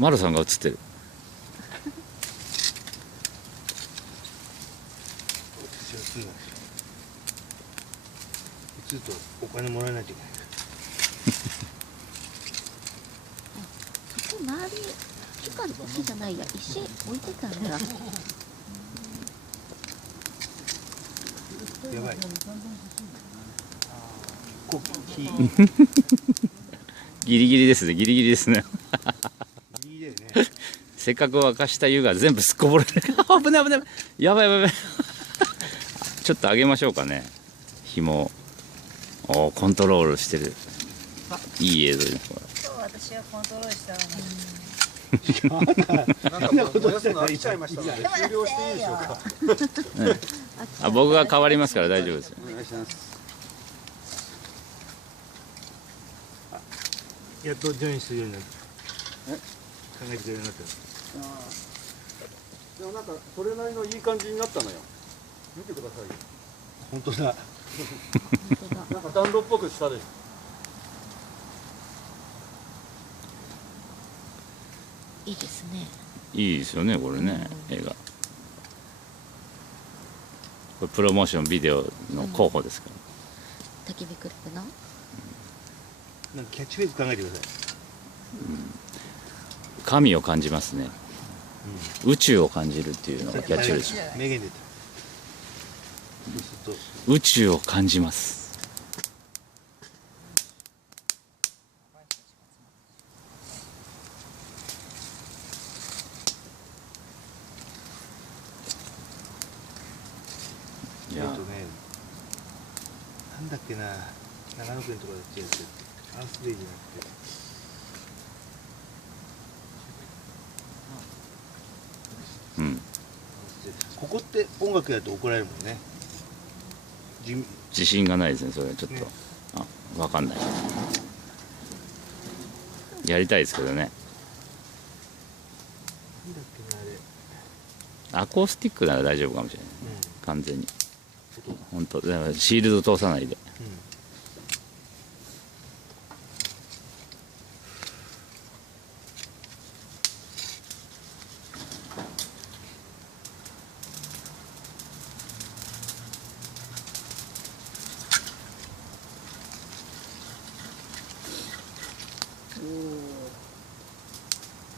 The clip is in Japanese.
丸さんが映ってる。映るとお金もらえないといけない。そこ周り木じゃないや、石置いてたんだ。やばい。こ木ギリギリですね、ギリギリですね。ギリギリだよね。せっかく沸かした湯が全部すっこぼれる。危ない危ない。やばいやばいやばい。ちょっと上げましょうかね。紐をコントロールしてる。いい映像です。今日私はコントロールしたのに。なんかもうやすの飽きちゃいましたので終了していいでしょうか。あ、僕が変わりますから大丈夫ですよ。お願いします。やっとジョインするようになった。考えてくれるようになった。でもなんかそれなりのいい感じになったのよ。見てくださいよ。本当だ。なんか暖炉っぽくしたでしょ。いいですね。いいですよね、これね、映画。これプロモーションビデオの候補ですから。焚き火クラブの。なんかキャッチフレーズ考えてください。神を感じますね。宇宙を感じるっていうのがキャッチフレーズ。名言出た。そうすると宇宙を感じます。いや、なんだっけな、長野県とかでやってるアースデイじゃなくて、うん、ここって音楽やると怒られるもんね。自信がないですね、それちょっと、ね、あ、分かんない。やりたいですけどね。なんだっけな、あれ。アコースティックなら大丈夫かもしれない、完全に。音本当、だからシールド通さないで。うん